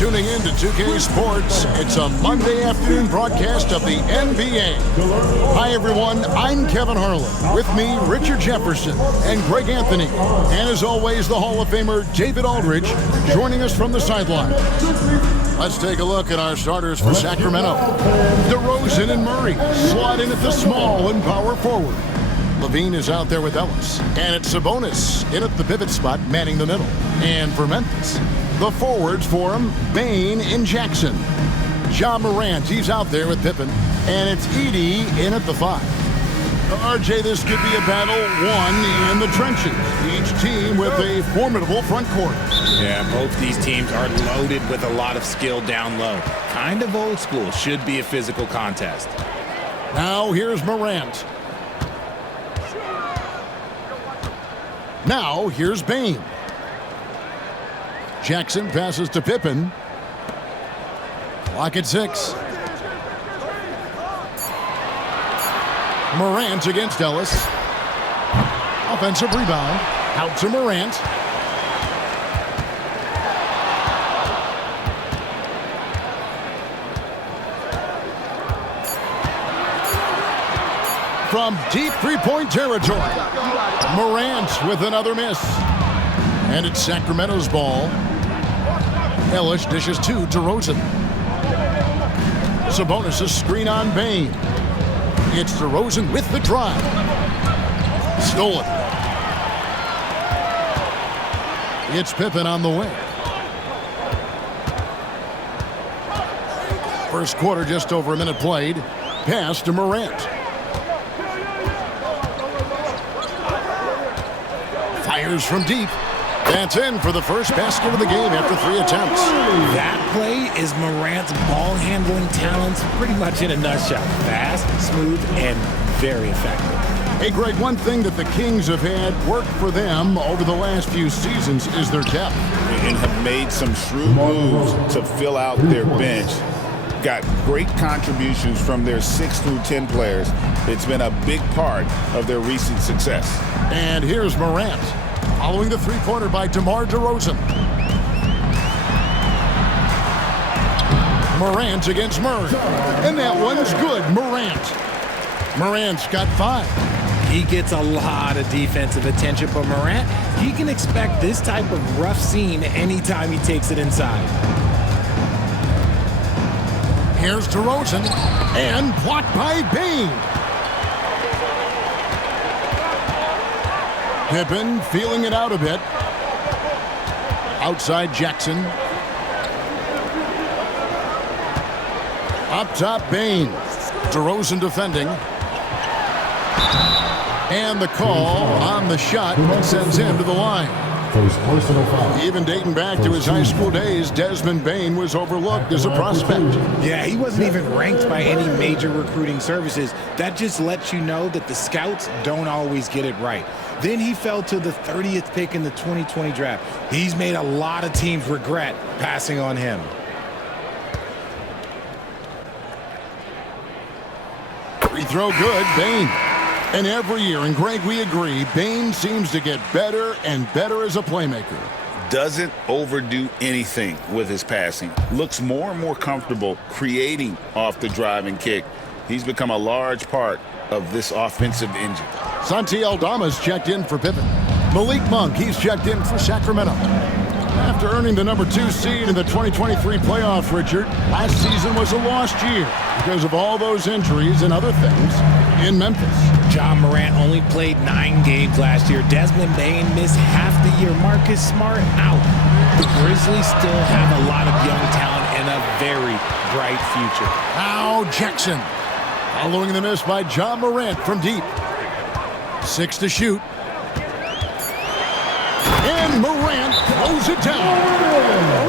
tuning in to 2K Sports. It's a Monday afternoon broadcast of the NBA. Hi, everyone. I'm Kevin Harlan. With me, Richard Jefferson and Greg Anthony. And as always, the Hall of Famer David Aldridge joining us from the sideline. Let's take a look at our starters for Sacramento. DeRozan and Murray slot in at the small and power forward. Levine is out there with Ellis. And it's Sabonis in at the pivot spot, manning the middle. And for Memphis, the forwards for him, Bane and Jackson. Ja Morant, he's out there with Pippen. And it's Edey in at the 5. RJ, this could be a battle won in the trenches. Each team with a formidable front court. Yeah, both these teams are loaded with a lot of skill down low. Kind of old school. Should be a physical contest. Now here's Morant. Now here's Bane. Jackson passes to Pippen. Clock at 6. Morant against Ellis. Offensive rebound. Out to Morant. From deep three-point territory. Morant with another miss. And it's Sacramento's ball. Ellis dishes to DeRozan. Sabonis' screen on Bane. It's DeRozan with the drive. Stolen. It's Pippen on the wing. First quarter, just over a minute played. Pass to Morant. Fires from deep. That's in for the first basket of the game after 3 attempts. That play is Morant's ball handling talents pretty much in a nutshell. Fast, smooth, and very effective. Hey, Greg, one thing that the Kings have had work for them over the last few seasons is their depth. And have made some shrewd moves to fill out their bench. Got great contributions from their 6 through 10 players. It's been a big part of their recent success. And here's Morant. Following the three-pointer by DeMar DeRozan. Morant against Murray. And that one's good. Morant's got 5. He gets a lot of defensive attention, but Morant, he can expect this type of rough scene anytime he takes it inside. Here's DeRozan. And blocked by Bane. Pippen feeling it out a bit. Outside Jackson. Up top Bane. DeRozan defending. And the call on the shot that sends him to the line. Even dating back to his high school days, Desmond Bane was overlooked as a prospect. Yeah, he wasn't even ranked by any major recruiting services. That just lets you know that the scouts don't always get it right. Then he fell to the 30th pick in the 2020 draft. He's made a lot of teams regret passing on him. Free throw good, Bane. And every year, and Greg, we agree, Bane seems to get better and better as a playmaker. Doesn't overdo anything with his passing. Looks more and more comfortable creating off the drive and kick. He's become a large part of this offensive engine. Santi Aldama's checked in for Pippen. Malik Monk, he's checked in for Sacramento. After earning the number 2 seed in the 2023 playoffs, Richard, last season was a lost year because of all those injuries and other things in Memphis. Ja Morant only played 9 games last year. Desmond Bane missed half the year. Marcus Smart out. The Grizzlies still have a lot of young talent and a very bright future. Now Jackson. Following the miss by Ja Morant from deep. 6 to shoot. And Morant throws it down.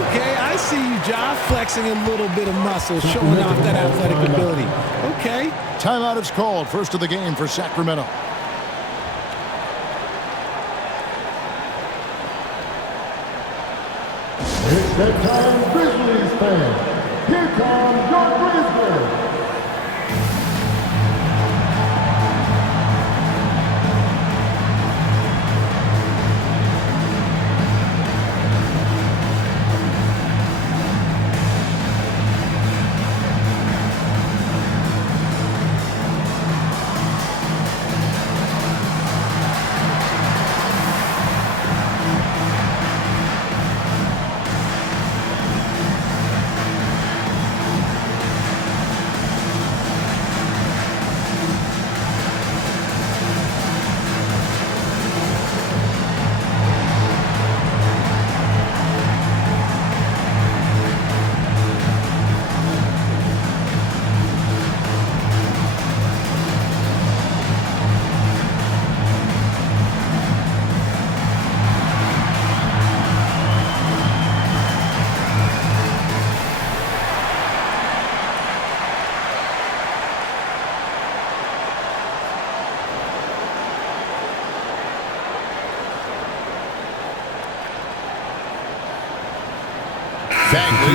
Okay, I see you, Ja, flexing a little bit of muscle, showing off that athletic ability. Okay. Timeout is called. First of the game for Sacramento. It's that time, Grizzlies fans. Here comes your Grizzlies.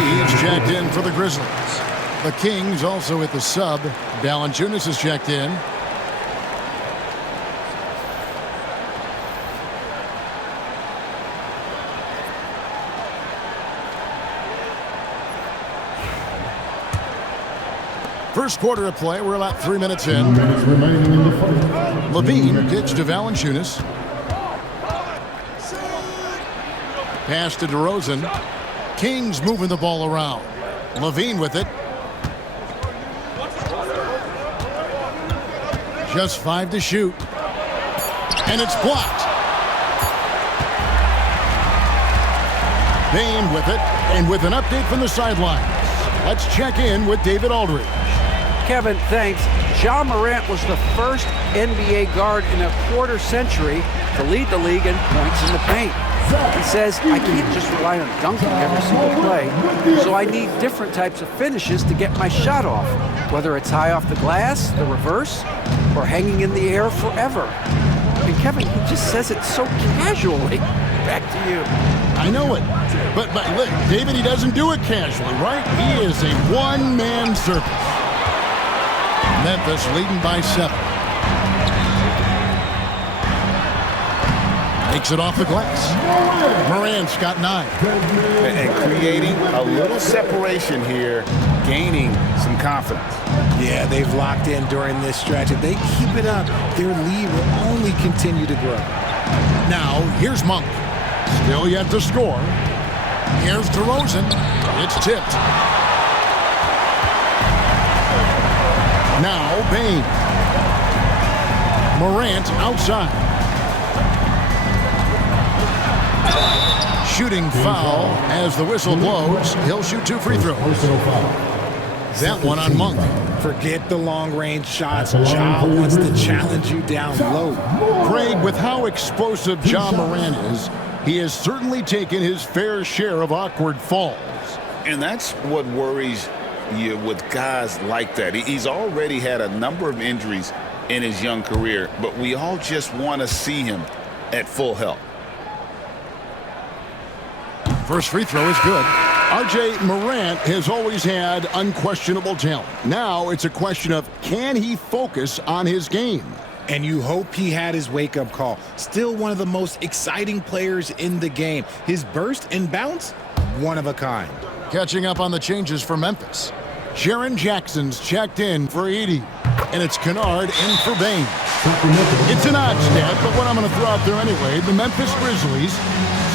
he is checked in for the Grizzlies. The Kings also at the sub. Valanciunas is checked in. First quarter of play, we're about 3 minutes in. 2 minutes remaining in the first. Levine gets to Valanciunas. Pass to DeRozan. Kings moving the ball around. Levine with it. Just 5 to shoot. And it's blocked. Bane with it. And with an update from the sidelines, let's check in with David Aldridge. Kevin, thanks. Ja Morant was the first NBA guard in a quarter century to lead the league in points in the paint. He says, I can't just rely on dunking every single play, so I need different types of finishes to get my shot off, whether it's high off the glass, the reverse, or hanging in the air forever. And Kevin, he just says it so casually. Back to you. I know it. But look, David, he doesn't do it casually, right? He is a one-man circus. Memphis leading by 7. Makes it off the glass. Morant's got 9. And creating a little separation here, gaining some confidence. Yeah, they've locked in during this stretch. If they keep it up, their lead will only continue to grow. Now, here's Monk. Still yet to score. Here's DeRozan. It's tipped. Now, Bane. Morant outside. Shooting foul as the whistle blows. He'll shoot 2 free throws. That one on Monk. Forget the long-range shots. Ja wants to challenge you down low. Craig, with how explosive Ja Morant is, he has certainly taken his fair share of awkward falls. And that's what worries you with guys like that. He's already had a number of injuries in his young career, but we all just want to see him at full health. First free throw is good. R.J. Morant has always had unquestionable talent. Now it's a question of, can he focus on his game? And you hope he had his wake-up call. Still one of the most exciting players in the game. His burst and bounce, one of a kind. Catching up on the changes for Memphis. Jaren Jackson's checked in for 80. And it's Kennard in for Bane. It's an odd stat, but what I'm going to throw out there anyway, the Memphis Grizzlies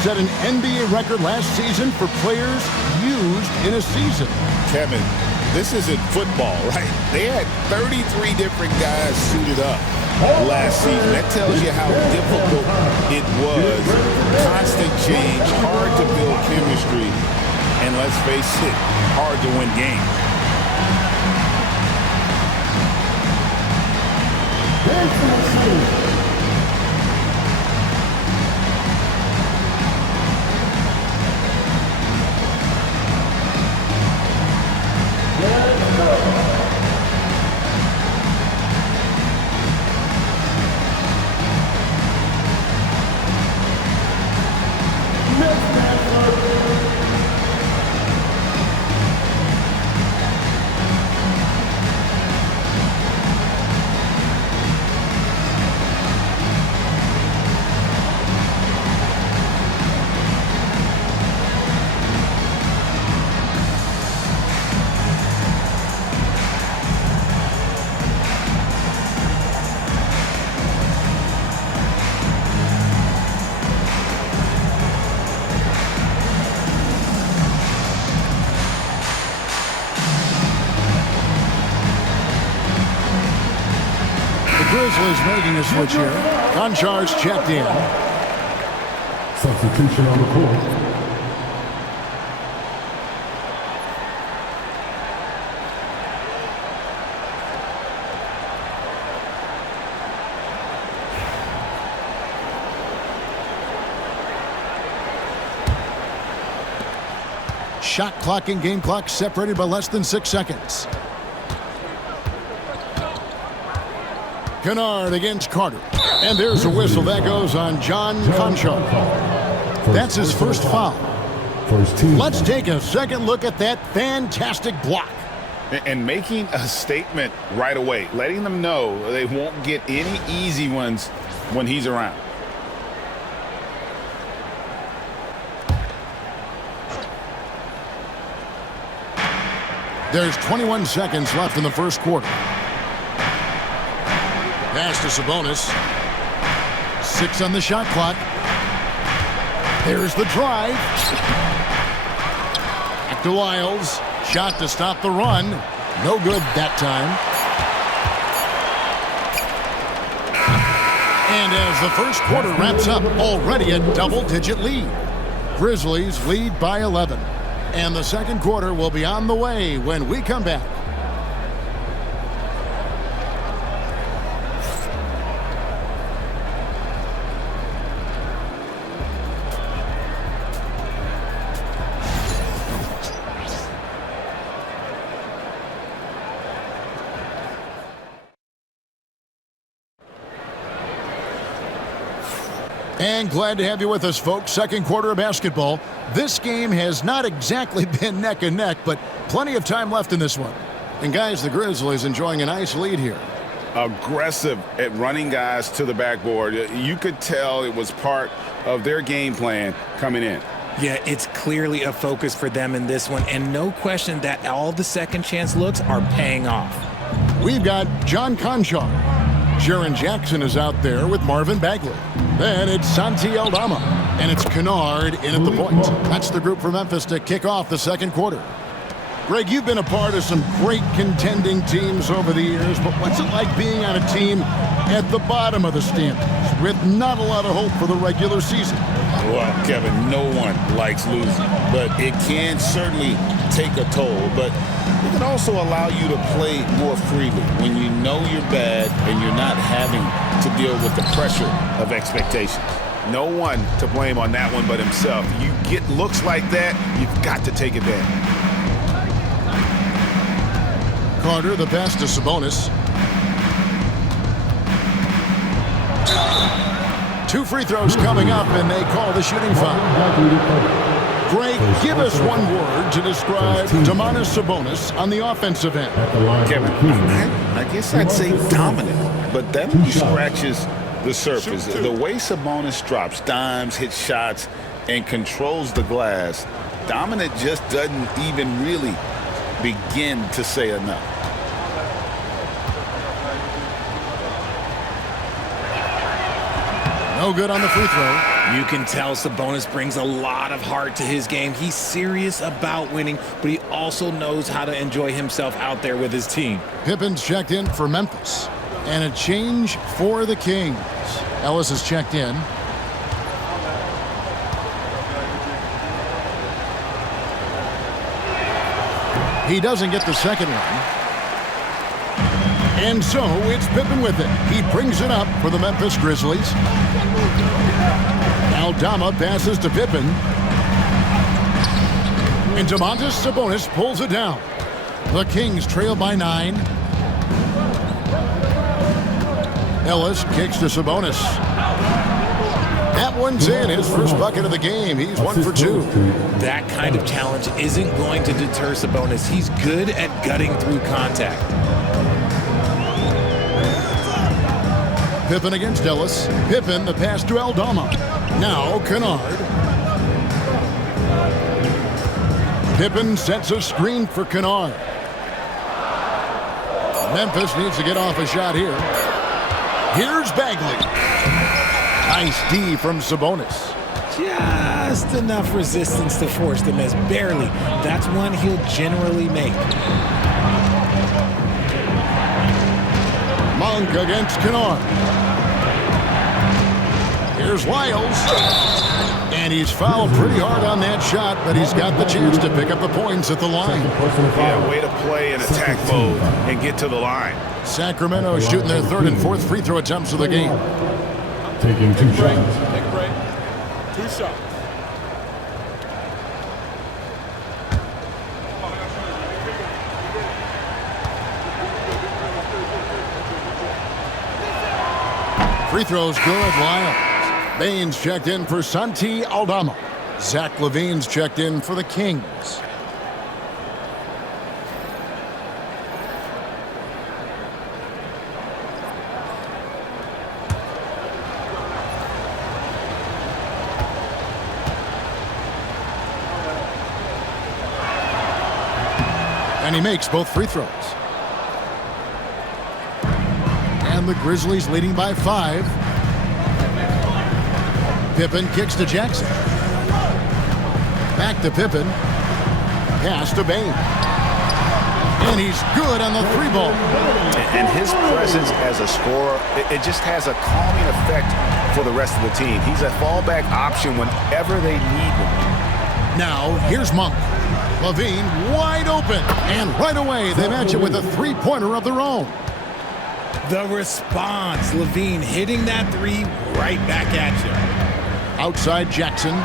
set an NBA record last season for players used in a season. Kevin, this isn't football, right? They had 33 different guys suited up last season. That tells you how difficult it was. Constant change, hard to build chemistry, and let's face it, hard to win games. Grizzlies making a switch here. Konchar's checked in. Substitution on the court. Shot clock and game clock separated by less than 6 seconds. Kennard against Carter. And there's a whistle that goes on John Konchar. That's his first foul. First team. Let's take a second look at that fantastic block. And making a statement right away, letting them know they won't get any easy ones when he's around. There's 21 seconds left in the first quarter. Pass to Sabonis. 6 on the shot clock. There's the drive. Back to Lyles. Shot to stop the run. No good that time. And as the first quarter wraps up, already a double-digit lead. Grizzlies lead by 11. And the second quarter will be on the way when we come back. And glad to have you with us, folks. Second quarter of basketball. This game has not exactly been neck and neck, but plenty of time left in this one. And guys, the Grizzlies enjoying a nice lead here. Aggressive at running guys to the backboard. You could tell it was part of their game plan coming in. Yeah, it's clearly a focus for them in this one, and no question that all the second chance looks are paying off. We've got John Conchar. Jaren Jackson is out there with Marvin Bagley. Then it's Santi Aldama. And it's Kennard in at the point. That's the group for Memphis to kick off the second quarter. Greg, you've been a part of some great contending teams over the years, but what's it like being on a team at the bottom of the standings with not a lot of hope for the regular season? Well, Kevin, no one likes losing, but it can certainly take a toll. But it can also allow you to play more freely when you know you're bad and you're not having to deal with the pressure of expectations. No one to blame on that one but himself. You get looks like that, you've got to take advantage. Carter, the pass to Sabonis. 2 free throws coming up, and they call the shooting foul. Greg, give us one word to describe Domantas Sabonis on the offensive end. Kevin, I guess I'd say dominant, but that only scratches the surface. The way Sabonis drops dimes, hits shots, and controls the glass, dominant just doesn't even really begin to say enough. No good on the free throw. You can tell Sabonis brings a lot of heart to his game. He's serious about winning, but he also knows how to enjoy himself out there with his team. Pippen's checked in for Memphis. And a change for the Kings. Ellis is checked in. He doesn't get the second one. And so it's Pippen with it. He brings it up for the Memphis Grizzlies. Aldama passes to Pippen. And Domantas Sabonis pulls it down. The Kings trail by 9. Ellis kicks to Sabonis. That one's in. His first bucket of the game. He's 1 for 2. That kind of challenge isn't going to deter Sabonis. He's good at gutting through contact. Pippen against Ellis. Pippen, the pass to Aldama. Now Kennard. Pippen sets a screen for Kennard. Memphis needs to get off a shot here. Here's Bagley. Nice D from Sabonis. Just enough resistance to force the miss. Barely. That's one he'll generally make. Monk against Kennard. Here's Lyles. And he's fouled pretty hard on that shot, but he's got the chance to pick up the points at the line. Yeah, way to play in attack mode and get to the line. Sacramento shooting their 3rd and 4th free throw attempts of the game. Taking 2 shots. Take a break. 2 shots. Free throws good, Lyles. Baines checked in for Santi Aldama. Zach LaVine's checked in for the Kings. And he makes both free throws. And the Grizzlies leading by 5. Pippen kicks to Jackson. Back to Pippen. Pass to Bain. And he's good on the 3-ball. And his presence as a scorer, it just has a calming effect for the rest of the team. He's a fallback option whenever they need him. Now, here's Monk. LaVine wide open. And right away, they match it with a 3-pointer of their own. The response, LaVine hitting that 3 right back at you. Outside Jackson.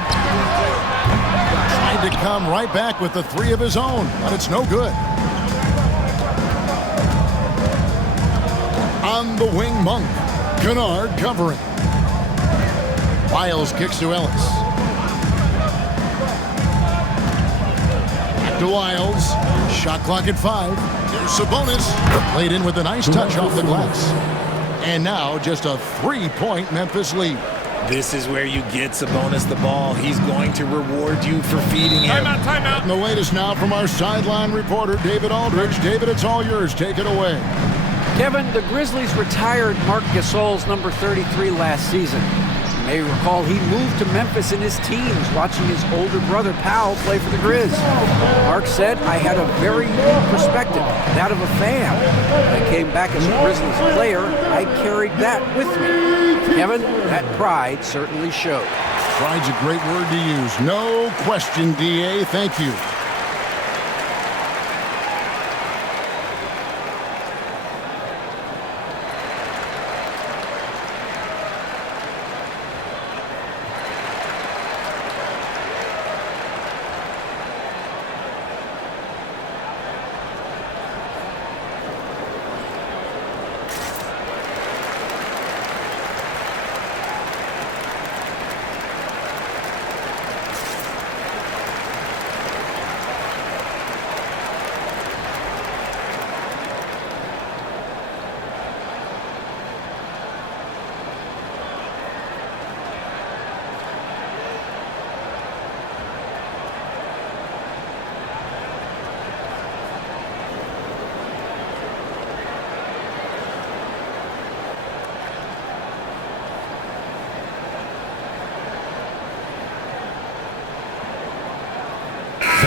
Tried to come right back with the 3 of his own, but it's no good. On the wing, Monk. Kennard covering. Wiles kicks to Ellis. Back to Wiles. Shot clock at 5. Here's Sabonis. Played in with a nice touch off the glass. And now just a 3-point Memphis lead. This is where you get Sabonis the ball. He's going to reward you for feeding him. Timeout. And the latest now from our sideline reporter, David Aldridge. David, it's all yours. Take it away. Kevin, the Grizzlies retired Marc Gasol's number 33 last season. You may recall he moved to Memphis in his teens, watching his older brother Powell play for the Grizz. Mark said, "I had a very unique perspective, that of a fan. When I came back as a Grizzlies player, I carried that with me." Kevin, that pride certainly showed. Pride's a great word to use. No question, DA. Thank you.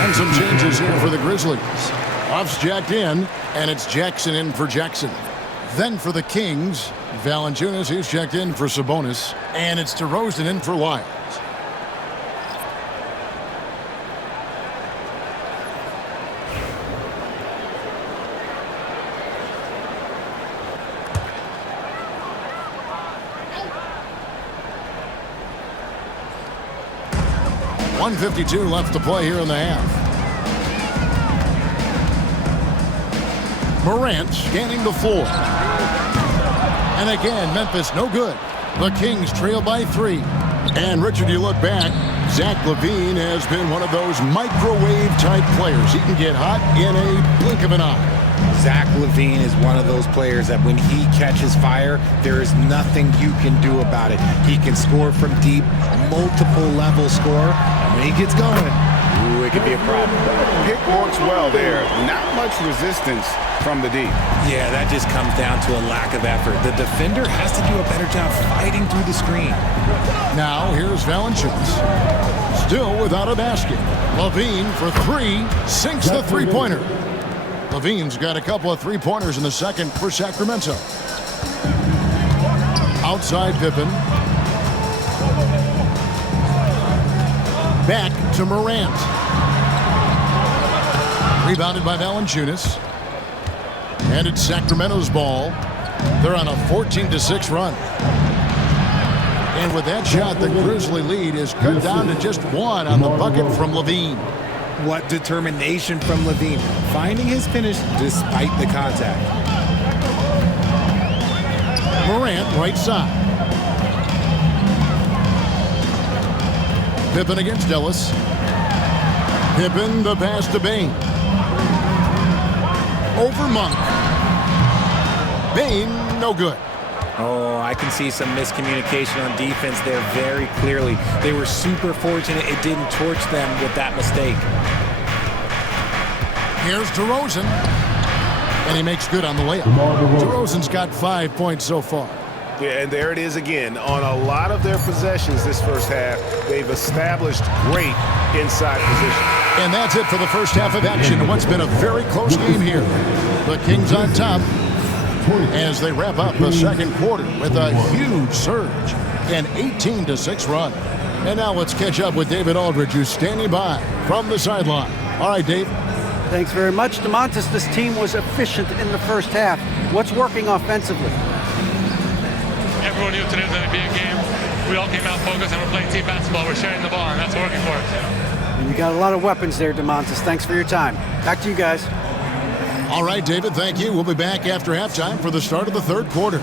And some changes here for the Grizzlies. Off's jacked in, and it's Jackson in for Jackson. Then for the Kings, Valanciunas, he's checked in for Sabonis, and it's DeRozan in for Wiles. .152 left to play here in the half. Morant scanning the floor. And again, Memphis no good. The Kings trail by 3. And Richard, you look back, Zach LaVine has been one of those microwave-type players. He can get hot in a blink of an eye. Zach LaVine is one of those players that when he catches fire, there is nothing you can do about it. He can score from deep, multiple level score, and when he gets going, ooh, it could be a problem. Pick works well there. Not much resistance from the D. Yeah, that just comes down to a lack of effort. The defender has to do a better job fighting through the screen. Now here's Valanciunas. Still without a basket. LaVine for 3, sinks the three-pointer. LaVine's got a couple of three-pointers in the second for Sacramento. Outside Pippen. Back to Morant. Rebounded by Valanciunas. And it's Sacramento's ball. They're on a 14-6 run. And with that shot, the Grizzly lead is cut down to just 1 on the bucket from LaVine. What determination from LaVine, finding his finish despite the contact. Morant, right side. Pippen against Ellis. Pippen, the pass to Bain. Over Monk. Bain, no good. Oh, I can see some miscommunication on defense there very clearly. They were super fortunate it didn't torch them with that mistake. Here's DeRozan. And he makes good on the layup. DeRozan's got 5 points so far. Yeah, and there it is again. On a lot of their possessions this first half, they've established great inside position. And that's it for the first half of action in what's been a very close game here. The Kings on top as they wrap up the second quarter with a huge surge, an 18-6 run. And now let's catch up with David Aldridge, who's standing by from the sideline. All right, Dave. Thanks very much, DeMontis. This team was efficient in the first half. What's working offensively? Everyone knew today was going to be a game. We all came out focused and we're playing team basketball. We're sharing the ball, and that's working for us. You got a lot of weapons there, DeMontis. Thanks for your time. Back to you guys. All right, David, thank you. We'll be back after halftime for the start of the third quarter.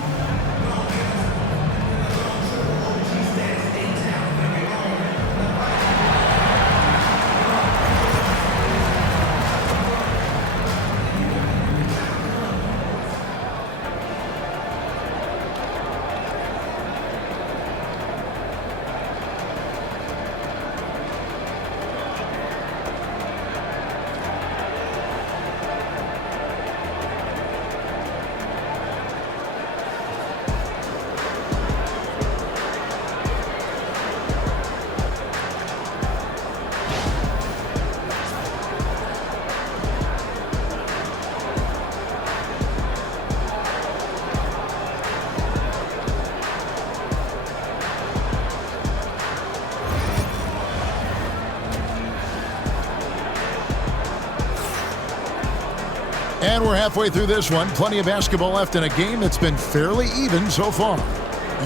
And we're halfway through this one. Plenty of basketball left in a game that's been fairly even so far.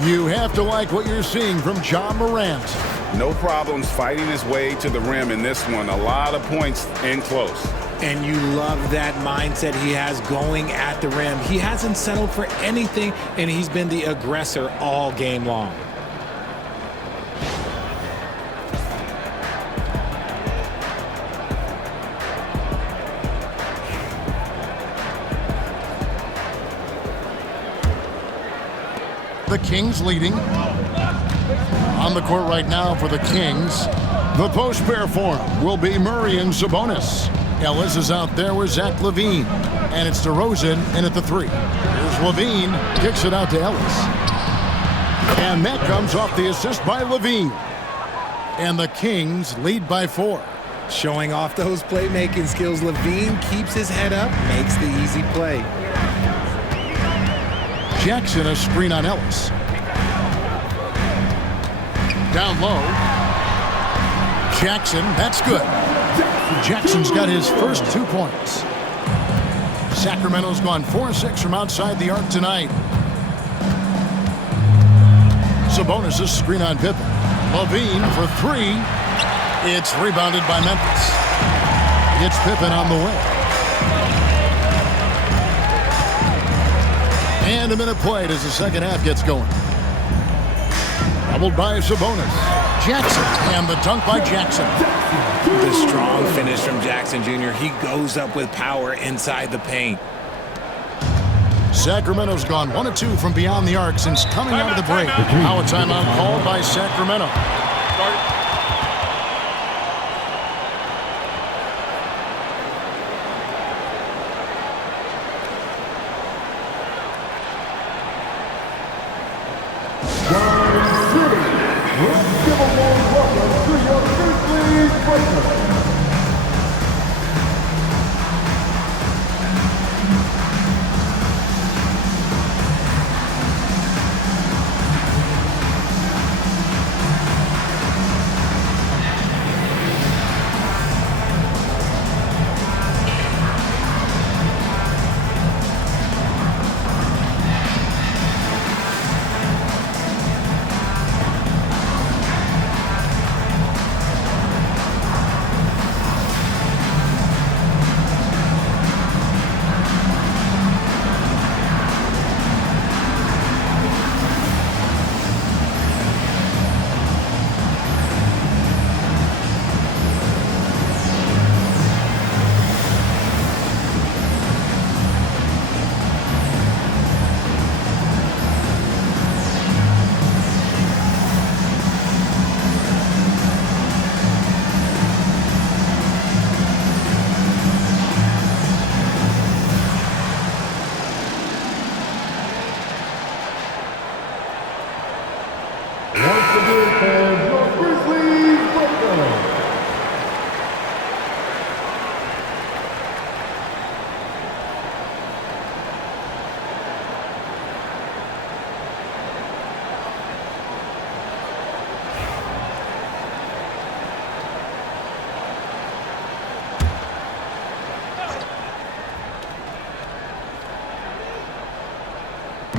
You have to like what you're seeing from Ja Morant. No problems fighting his way to the rim in this one. A lot of points in close. And you love that mindset he has going at the rim. He hasn't settled for anything, and he's been the aggressor all game long. The Kings leading. On the court right now for the Kings. The post pair for him will be Murray and Sabonis. Ellis is out there with Zach LaVine. And it's DeRozan in at the three. Here's LaVine. Kicks it out to Ellis. And that comes off the assist by LaVine. And the Kings lead by 4. Showing off those playmaking skills, LaVine keeps his head up, makes the easy play. Jackson a screen on Ellis. Down low. Jackson, that's good. Jackson's got his first 2 points. Sacramento's gone 4-6 from outside the arc tonight. Sabonis a screen on Pippen. LaVine for 3. It's rebounded by Memphis. It's Pippen on the way. And a minute played as the second half gets going. Doubled by Sabonis. Jackson, and the dunk by Jackson. The strong finish from Jackson Jr. He goes up with power inside the paint. Sacramento's gone 1 of 2 from beyond the arc since coming out of the break. Now a timeout called by Sacramento. Let's give a warm welcome to your Grizzlies breakfast.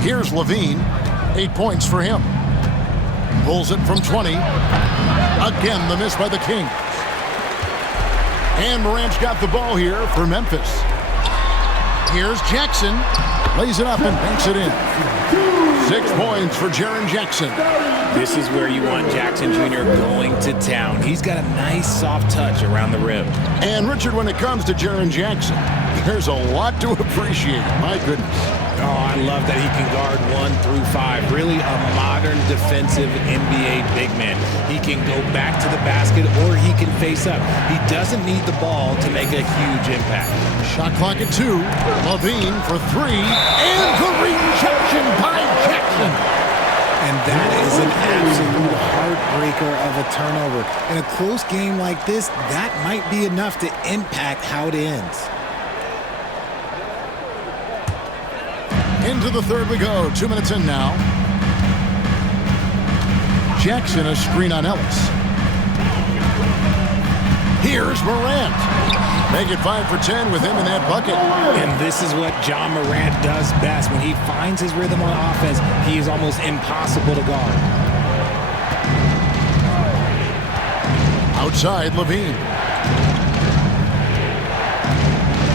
Here's Levine. 8 points for him. Pulls it from 20. Again, the miss by the Kings. And Morant's got the ball here for Memphis. Here's Jackson. Lays it up and banks it in. 6 points for Jaren Jackson. This is where you want Jackson Jr. going to town. He's got a nice soft touch around the rim. And Richard, when it comes to Jaren Jackson, there's a lot to appreciate. My goodness. Oh, I love that he can guard 1 through 5. Really a modern defensive NBA big man. He can go back to the basket or he can face up. He doesn't need the ball to make a huge impact. Shot clock at 2. Levine for 3. And the rejection by Jackson. And that is an absolute heartbreaker of a turnover. In a close game like this, that might be enough to impact how it ends. Into the third we go. 2 minutes in now. Jackson, a screen on Ellis. Here's Morant. Make it 5 for 10 with him in that bucket. And this is what John Morant does best. When he finds his rhythm on offense, he is almost impossible to guard. Outside, Levine.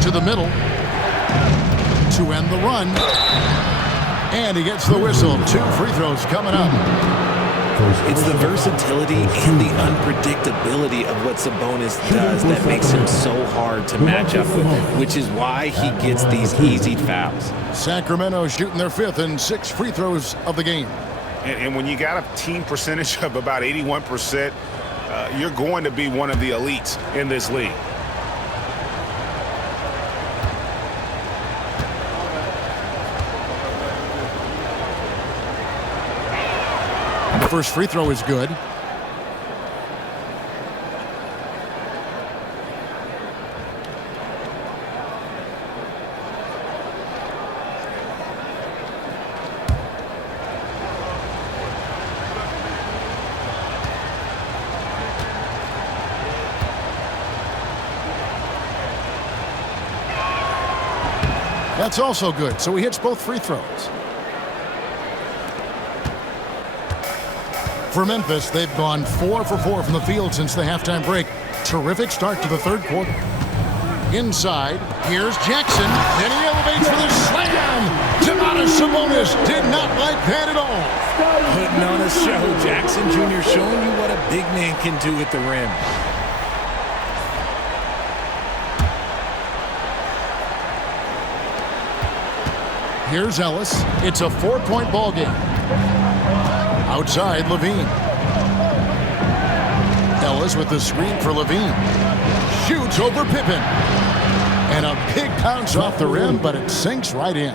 To the middle. To end the run. And he gets the whistle. 2 free throws coming up. It's the versatility and the unpredictability of what Sabonis does that makes him so hard to match up with, which is why he gets these easy fouls. Sacramento shooting their 5th and 6 free throws of the game. And when you got a team percentage of about 81%, you're going to be one of the elites in this league. The first free throw is good. That's also good. So he hits both free throws. For Memphis, they've gone 4 for 4 from the field since the halftime break. Terrific start to the third quarter. Inside, here's Jackson. And he elevates for the slam. Sabonis did not like that at all. Putting on a show. Jackson Jr. showing you what a big man can do at the rim. Here's Ellis. It's a 4-point ball game. Outside, Levine. Ellis with the screen for Levine. Shoots over Pippen. And a big bounce off the rim, but it sinks right in.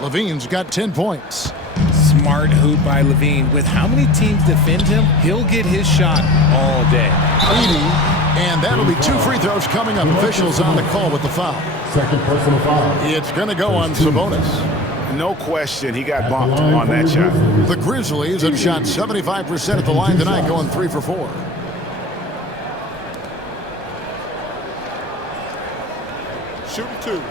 Levine's got 10 points. Smart hoop by Levine. With how many teams defend him, he'll get his shot all day. 80, and that'll be 2 free throws coming up. Officials on the call with the foul. Second personal foul. It's going to go on Sabonis. No question, he got bumped on that shot. The Grizzlies have shot 75% at the line tonight, going 3 for 4. Shooting 2.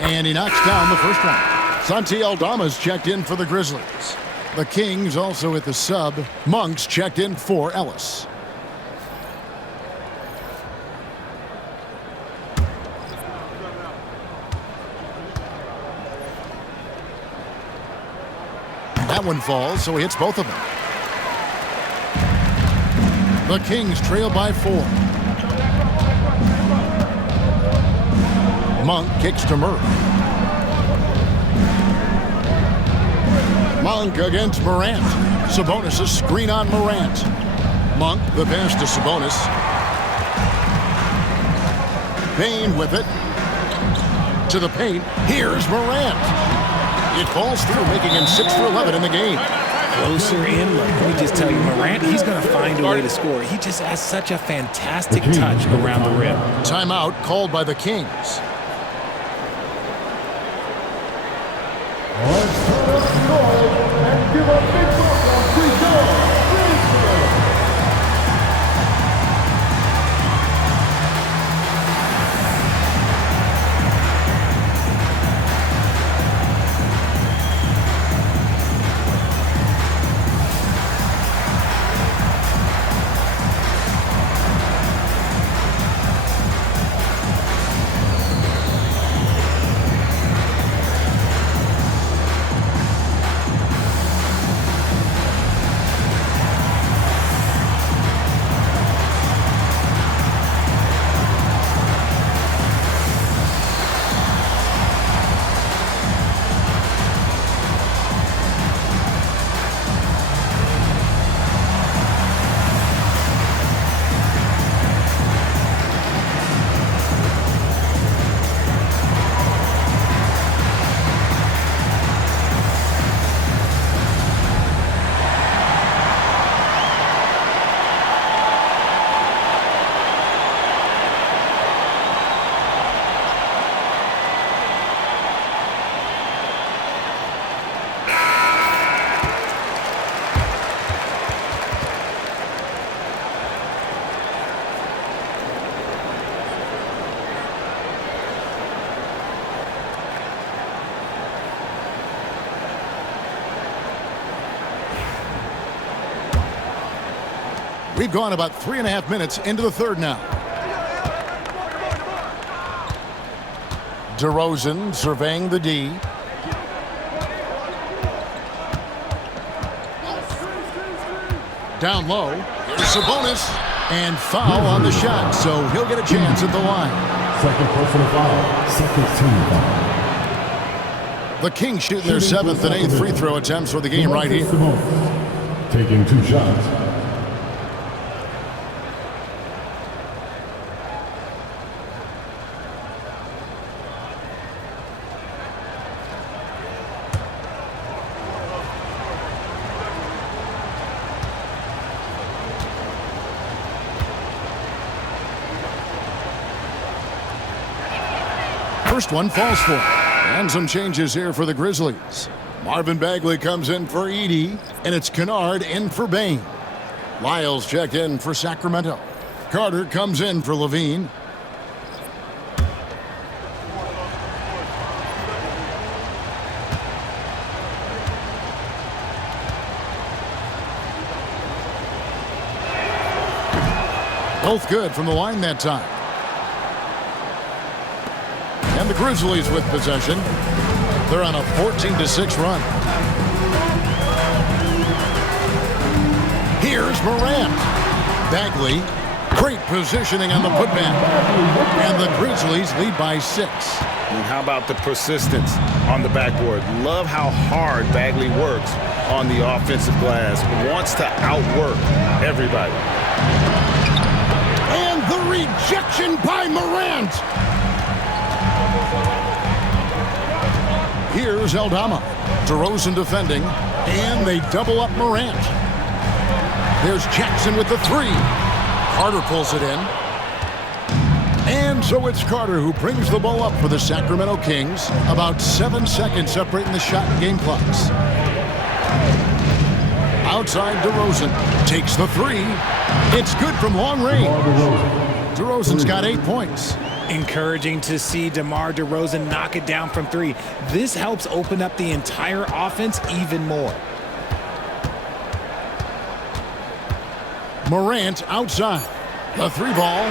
And he knocks down the first one. Santi Aldama's checked in for the Grizzlies. The Kings also at the sub. Monk's checked in for Ellis. That one falls, so he hits both of them. The Kings trail by 4. Monk kicks to Murray. Monk against Morant. Sabonis a screen on Morant. Monk the pass to Sabonis. Payne with it. To the paint. Here's Morant. It falls through, making him 6 for 11 in the game. Closer in, look, let me just tell you, Morant, he's going to find a way to score. He just has such a fantastic touch around the rim. Timeout called by the Kings. Let's turn up the noise and give a big welcome to your Grizzlies. We've gone about 3.5 minutes into the third now. DeRozan surveying the D. Down low. Here's Sabonis. And foul on the shot, so he'll get a chance at the line. Second personal foul. Second team foul. The Kings shooting their 7th and 8th free throw attempts for the game right here. Taking 2 shots. First one falls for him. And some changes here for the Grizzlies. Marvin Bagley comes in for Edey, and it's Kennard in for Bain. Lyles checked in for Sacramento. Carter comes in for Levine. Both good from the line that time. And the Grizzlies with possession. They're on a 14-6 run. Here's Morant. Bagley. Great positioning on the putback. And the Grizzlies lead by 6. And how about the persistence on the backboard? Love how hard Bagley works on the offensive glass. Wants to outwork everybody. And the rejection by Morant. Here's Aldama. DeRozan defending. And they double up Morant. There's Jackson with the 3. Carter pulls it in. And so it's Carter who brings the ball up for the Sacramento Kings. About 7 seconds separating the shot and game clocks. Outside DeRozan. Takes the 3. It's good from long range. DeRozan's got 8 points. Encouraging to see DeMar DeRozan knock it down from 3. This helps open up the entire offense even more. Morant outside. The 3 ball.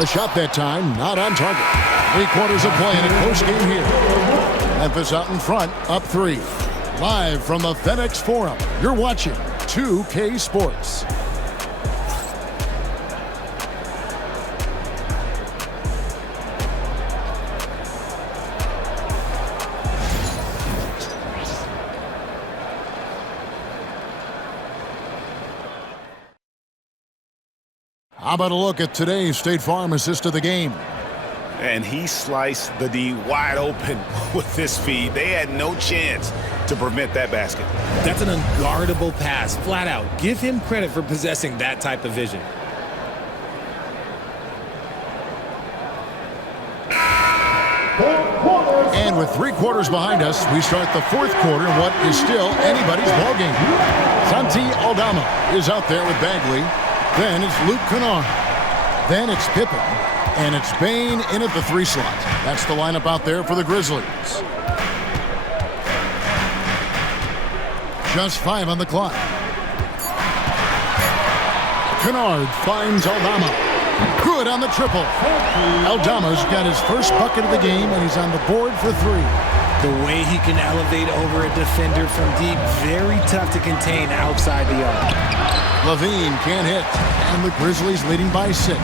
The shot that time not on target. 3 quarters of play in a close game here. Memphis out in front, up 3. Live from the FedEx Forum, you're watching 2K Sports. How about a look at today's State Farm assist of the game? And he sliced the D wide open with this feed. They had no chance to prevent that basket. That's an unguardable pass, flat out. Give him credit for possessing that type of vision. And with 3 quarters behind us, we start the 4th quarter in what is still anybody's ballgame. Santi Aldama is out there with Bagley. Then it's Luke Kennard. Then it's Pippen. And it's Bain in at the 3 slot. That's the lineup out there for the Grizzlies. Just 5 on the clock. Kennard finds Aldama. Good on the triple. Aldama's got his first bucket of the game, and he's on the board for 3. The way he can elevate over a defender from deep, very tough to contain outside the arc. Levine can't hit, and the Grizzlies leading by 6.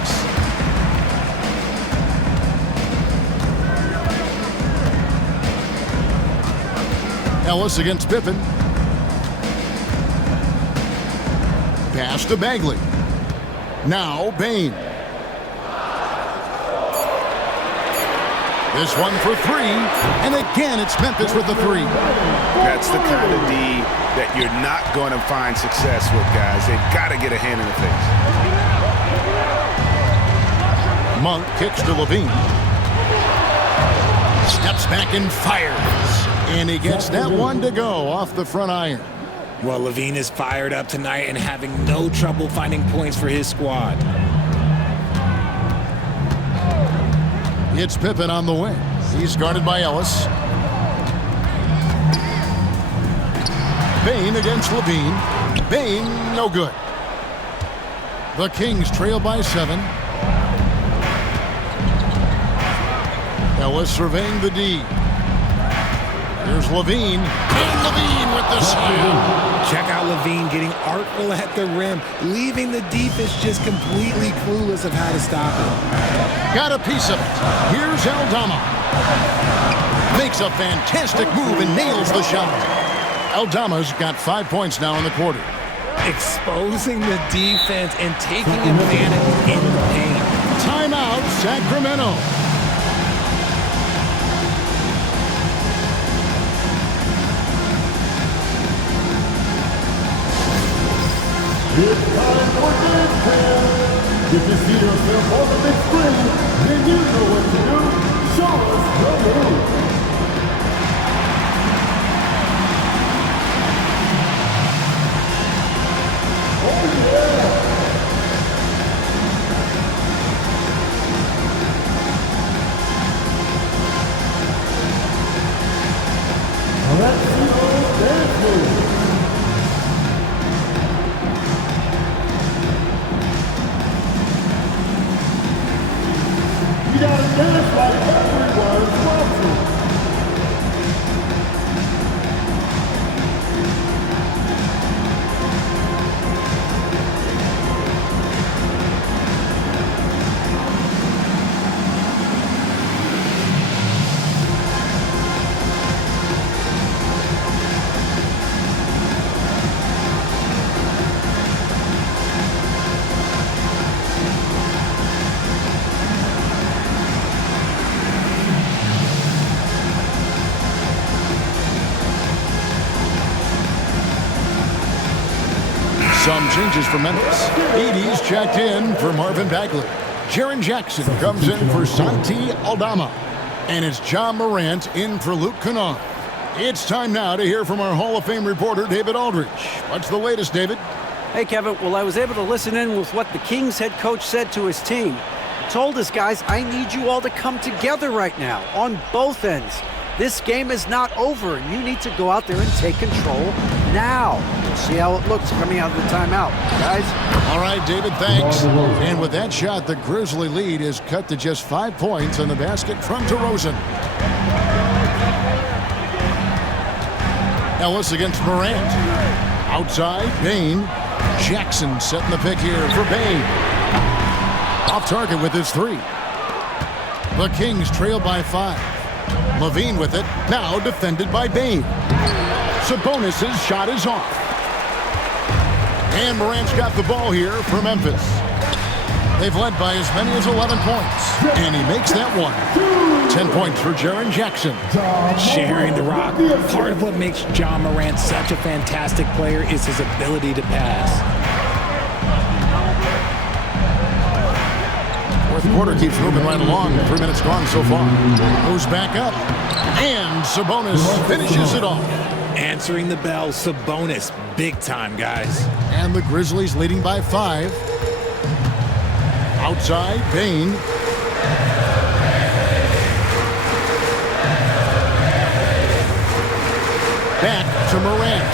Ellis against Pippen. Pass to Bagley. Now Bain. This one for 3, and again it's Memphis with the 3. That's the kind of D that you're not going to find success with, guys. They've got to get a hand in the face. Monk kicks to Levine. Steps back and fires. And he gets that one to go off the front iron. Well, Levine is fired up tonight and having no trouble finding points for his squad. It's Pippen on the wing. He's guarded by Ellis. Bain against Levine. Bain, no good. The Kings trail by 7. Ellis surveying the D. Here's Levine. And Levine with the slam. Check out Levine getting artful at the rim, leaving the defense just completely clueless of how to stop it. Got a piece of it. Here's Aldama. Makes a fantastic move and nails the shot. Aldama's got 5 points now in the quarter. Exposing the defense and taking advantage in the paint. Timeout, Sacramento. It's time for dance time. If you see yourself on the big screen, then you know what to do. Show us the move. Oh yeah! Let's see those dance moves. You gotta dance like everyone's watching. Some changes for Memphis. Edie's checked in for Marvin Bagley. Jaren Jackson comes in for Santi Aldama. And it's John Morant in for Luke Kennard. It's time now to hear from our Hall of Fame reporter, David Aldridge. What's the latest, David? Hey, Kevin. Well, I was able to listen in with what the Kings head coach said to his team. He told us, guys, I need you all to come together right now on both ends. This game is not over, and you need to go out there and take control now. We'll see how it looks coming out of the timeout, guys. All right, David, thanks. And with that shot, the Grizzly lead is cut to just 5 points on the basket from DeRozan. Ellis against Morant. Outside, Bain. Jackson setting the pick here for Bain. Off target with his 3. The Kings trail by 5. Levine with it, now defended by Bain. Sabonis' shot is off. And Morant's got the ball here for Memphis. They've led by as many as 11 points. And he makes that one. 10 points for Jaren Jackson. Sharing the rock. Part of what makes John Morant such a fantastic player is his ability to pass. Fourth quarter keeps moving right along. 3 minutes gone so far. Moves back up. And Sabonis finishes it off. Answering the bell, Sabonis. Big time, guys. And the Grizzlies leading by 5. Outside, Bain. Back to Morant.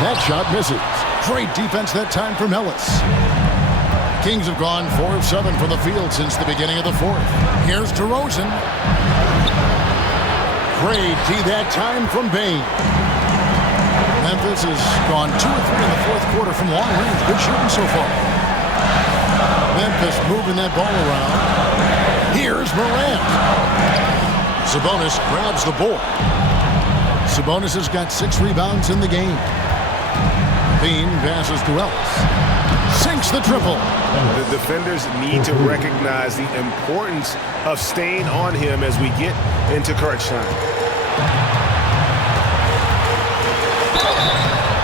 That shot misses. Great defense that time from Ellis. Kings have gone 4 of 7 from the field since the beginning of the 4th. Here's DeRozan. Great D that time from Bain. Memphis has gone 2 of 3 in the 4th quarter from long range. Good shooting so far. Memphis moving that ball around. Here's Morant. Sabonis grabs the board. Sabonis has got 6 rebounds in the game. Bain passes to Ellis. Sinks the triple. The defenders need to recognize the importance of staying on him as we get into crunch time.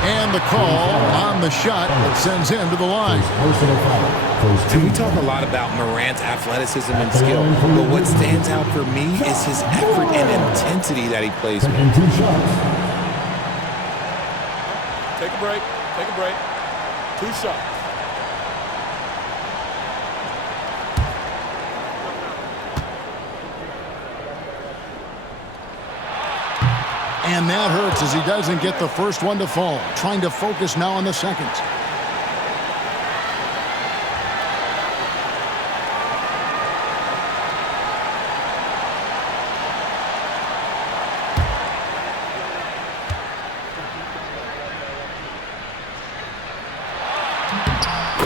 And the call on the shot that sends him to the line. And we talk a lot about Morant's athleticism and skill, but what stands out for me is his effort and intensity that he plays with. Take a break. Take a break. 2 shots. And that hurts as he doesn't get the first one to fall. Trying to focus now on the second.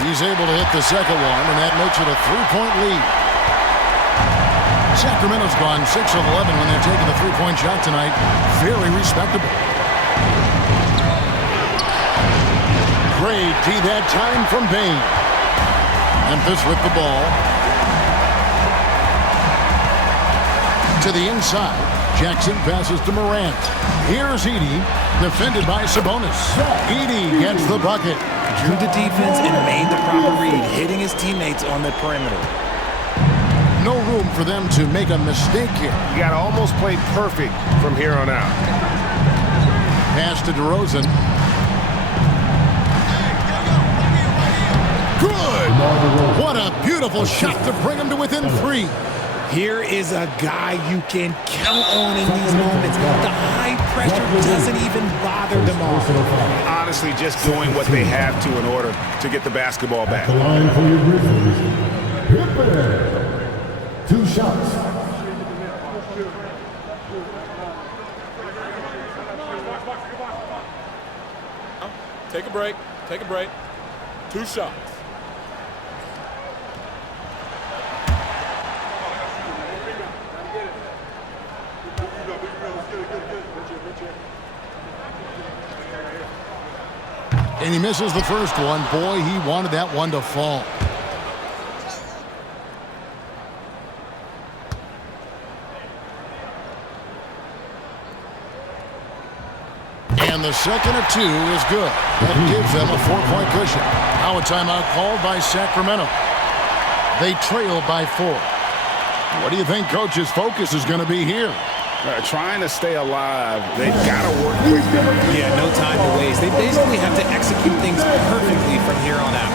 He's able to hit the second one, and that makes it a 3-point lead. Sacramento's gone 6 of 11 when they're taking the three-point shot tonight. Very respectable. Great D that time from Bain. Memphis with the ball. To the inside. Jackson passes to Morant. Here's Edey, defended by Sabonis. Edey gets the bucket. Drew the defense and made the proper read, hitting his teammates on the perimeter. No room for them to make a mistake here. You got to almost play perfect from here on out. Pass to DeRozan. Good! What a beautiful shot to bring him to within 3. Here is a guy you can count on in these moments. The high pressure doesn't even bother them all. Honestly, just doing what they have to in order to get the basketball back. The line for your Grizzlies. Pippen. 2 shots. Take a break. Take a break. 2 shots. And he misses the first one. Boy, he wanted that one to fall. And the second of 2 is good. That gives them a 4-point cushion. Now a timeout called by Sacramento. They trail by 4. What do you think Coach's focus is going to be here? Trying to stay alive. They've got to work quickly. Yeah, no time to waste. They basically have to execute things perfectly from here on out.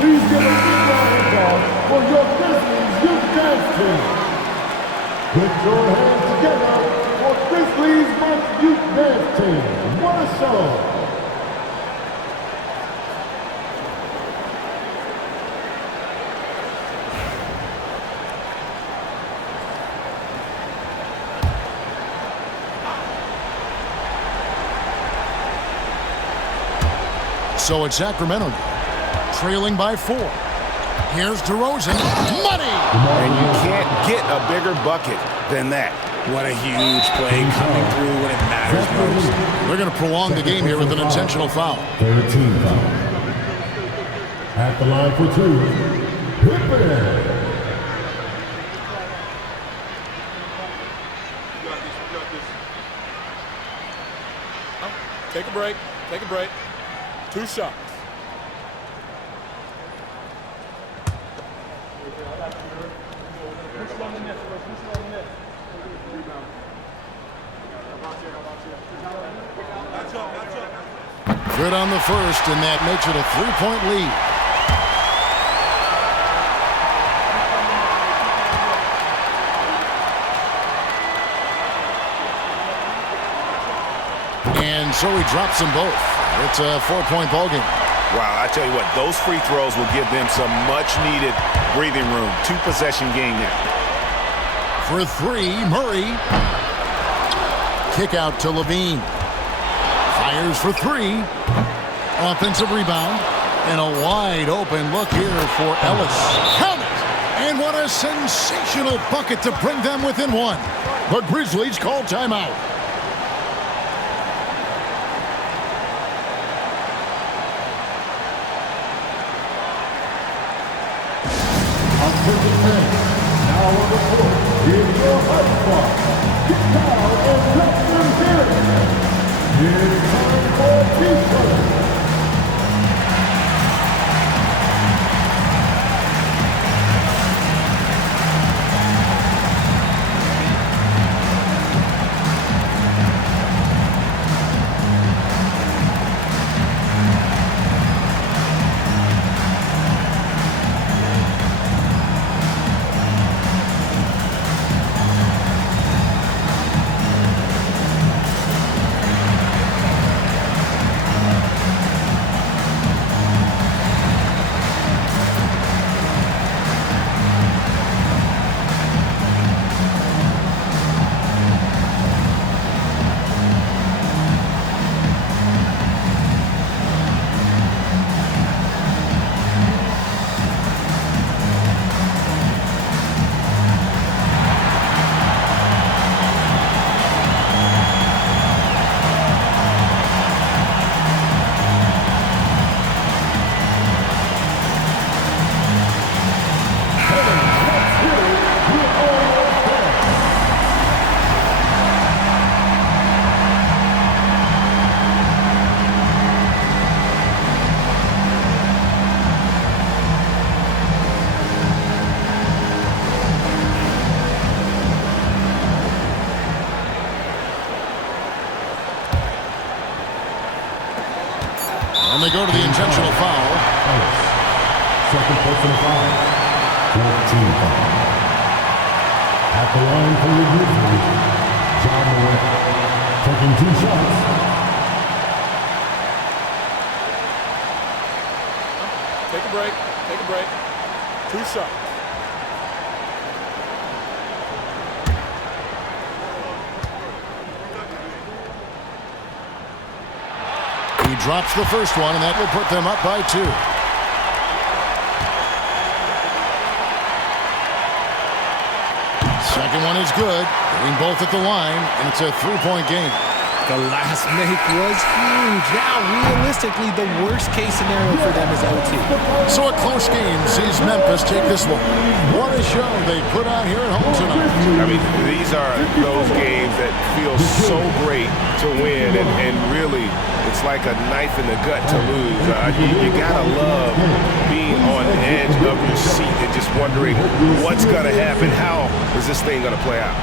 Please give a big round of applause for your Grizzlies youth dance team. Put your hands together for Grizzlies youth dance team. What a show! So it's Sacramento trailing by 4. Here's DeRozan. Money! And you can't get a bigger bucket than that. What a huge play coming through when it matters most. They're going to prolong the game here with an intentional foul. 13 foul. At the line for 2, Pippen. Take a break. Take a break. 2 shots. Good on the first, and that makes it a 3-point lead. And so he drops them both. It's a 4-point ballgame. Wow, I tell you what, those free throws will give them some much-needed breathing room. 2-possession game now. For 3, Murray. Kick out to Levine. Fires for 3. Offensive rebound. And a wide open look here for Ellis. Count it! And what a sensational bucket to bring them within one. The Grizzlies call timeout. On first and 10, now on the court, is your high spot. Get down and drop them here. It's time for defense. And they go to the intentional foul. Second personal foul. 14 foul. At the line for the Grizzlies, John Morant taking 2 shots. Take a break. Take a break. 2 shots. He drops the first one, and that will put them up by 2. Second one is good. Hitting both at the line, and it's a 3-point game. The last make was huge. Now, realistically, the worst-case scenario for them is OT. So a close game sees Memphis take this one. What a show they put on here at home tonight. I mean, these are those games that feel so great to win, and really, it's like a knife in the gut to lose. You gotta love being on the edge of your seat and just wondering what's gonna happen. How is this thing gonna play out?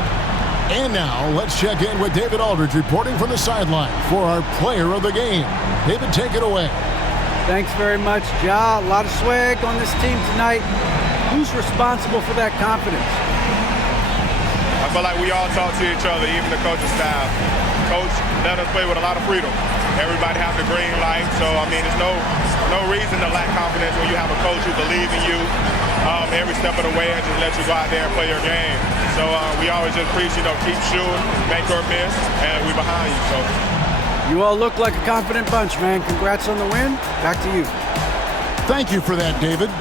And now, let's check in with David Aldridge reporting from the sideline for our player of the game. David, take it away. Thanks very much, Ja. A lot of swag on this team tonight. Who's responsible for that confidence? I feel like we all talk to each other, even the coaching staff. Coach let us play with a lot of freedom. Everybody have the green light, so I mean, there's no reason to lack confidence when you have a coach who believes in you every step of the way and just let you go out there and play your game. So we always just preach, keep shooting, make or miss, and we behind you. So you all look like a confident bunch, man. Congrats on the win. Back to you. Thank you for that, David.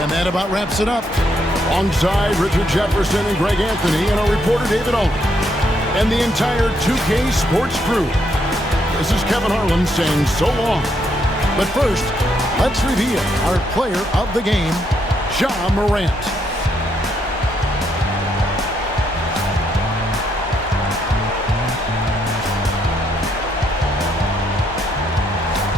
And that about wraps it up. Alongside Richard Jefferson and Greg Anthony and our reporter David Aldridge and the entire 2K Sports crew. This is Kevin Harlan saying so long. But first, let's reveal our player of the game, Ja Morant.